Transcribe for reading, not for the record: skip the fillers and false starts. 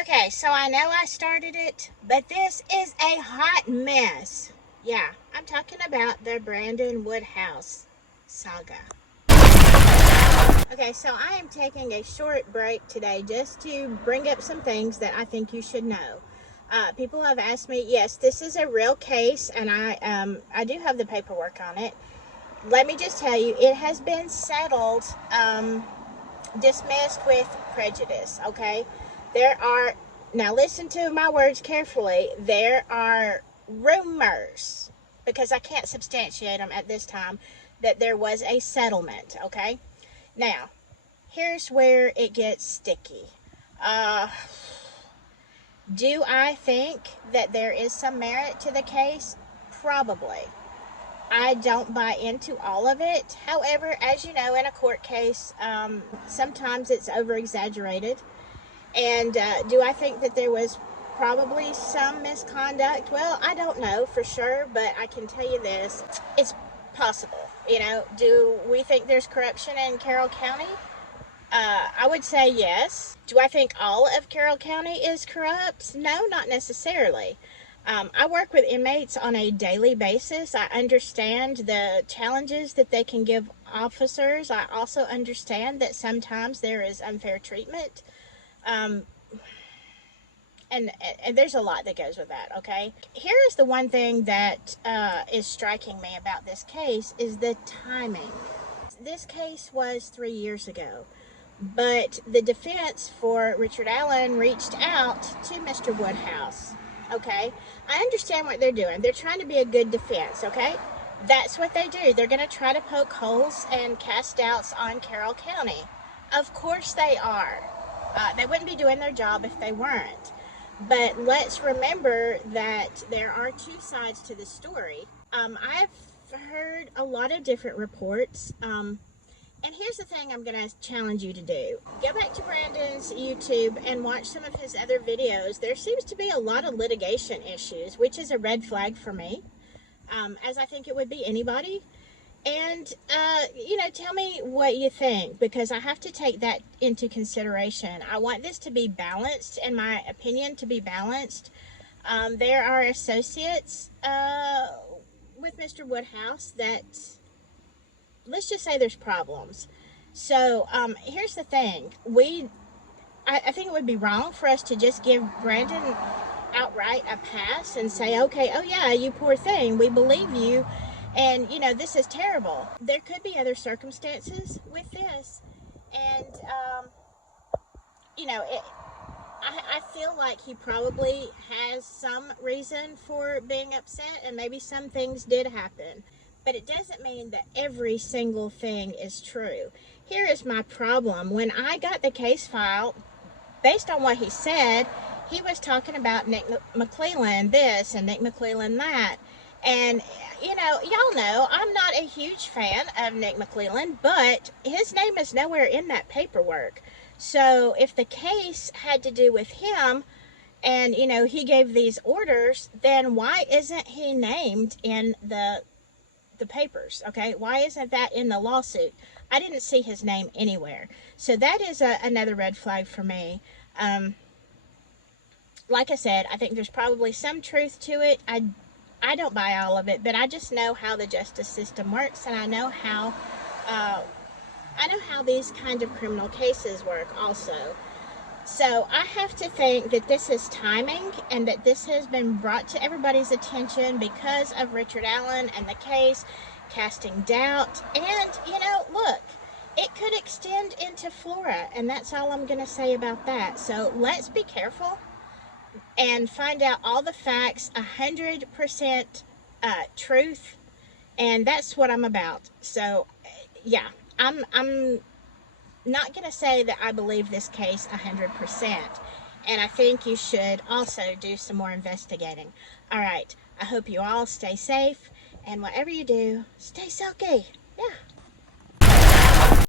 Okay, so I know I started it, but this is a hot mess. Yeah, I'm talking about the Brandon Woodhouse saga. Okay, so I am taking a short break today just to bring up some things that I think you should know. People have asked me, yes, this is a real case, and I do have the paperwork on it. Let me just tell you, it has been settled, dismissed with prejudice, okay? There are, now listen to my words carefully, there are rumors, because I can't substantiate them at this time, that there was a settlement, okay? Now, here's where it gets sticky. Uh, do I think that there is some merit to the case? Probably. I don't buy into all of it. However, as you know, in a court case, sometimes it's over exaggerated. And do I think that there was probably some misconduct? Well, I don't know for sure, but I can tell you this, it's possible. You know, do we think there's corruption in Carroll County? I would say yes. Do I think all of Carroll County is corrupt? No, not necessarily. I work with inmates on a daily basis. I understand the challenges that they can give officers. I also understand that sometimes there is unfair treatment. Um, and there's a lot that goes with that, okay? Here is the one thing that is striking me about this case is the timing. This case was 3 years ago. But the defense for Richard Allen reached out to Mr. Woodhouse. Okay? I understand what they're doing. They're trying to be a good defense, okay? That's what they do. They're going to try to poke holes and cast doubts on Carroll County. Of course they are. They wouldn't be doing their job if they weren't. But let's remember that there are two sides to the story. I've heard a lot of different reports. And here's the thing I'm going to challenge you to do. Go back to Brandon's YouTube and watch some of his other videos. There seems to be a lot of litigation issues, which is a red flag for me, as I think it would be anybody. And, tell me what you think, because I have to take that into consideration. I want this to be balanced, in my opinion, to be balanced. There are associates with Mr. Woodhouse that, let's just say there's problems. So here's the thing. I think it would be wrong for us to just give Brandon outright a pass and say, okay, oh yeah, you poor thing, we believe you, and this is terrible. There could be other circumstances with this, and I feel like he probably has some reason for being upset, and maybe some things did happen. But it doesn't mean that every single thing is true. Here is my problem. When I got the case file, based on what he said, he was talking about Nick McClelland this and Nick McClelland that. And, y'all know I'm not a huge fan of Nick McClelland, but his name is nowhere in that paperwork. So if the case had to do with him, and, he gave these orders, then why isn't he named in the papers? Okay, why isn't that in the lawsuit? I didn't see his name anywhere. So that is another red flag for me. Like I said, I think there's probably some truth to it. I don't buy all of it, but I just know how the justice system works, and I know how these kind of criminal cases work also. So I have to think that this is timing, and that this has been brought to everybody's attention because of Richard Allen and the case, casting doubt. And, look, it could extend into Flora, and that's all I'm going to say about that. So let's be careful and find out all the facts, 100% truth, and that's what I'm about. So, yeah, I'm not going to say that I believe this case 100%. And I think you should also do some more investigating. All right. I hope you all stay safe. And whatever you do, stay silky. Yeah.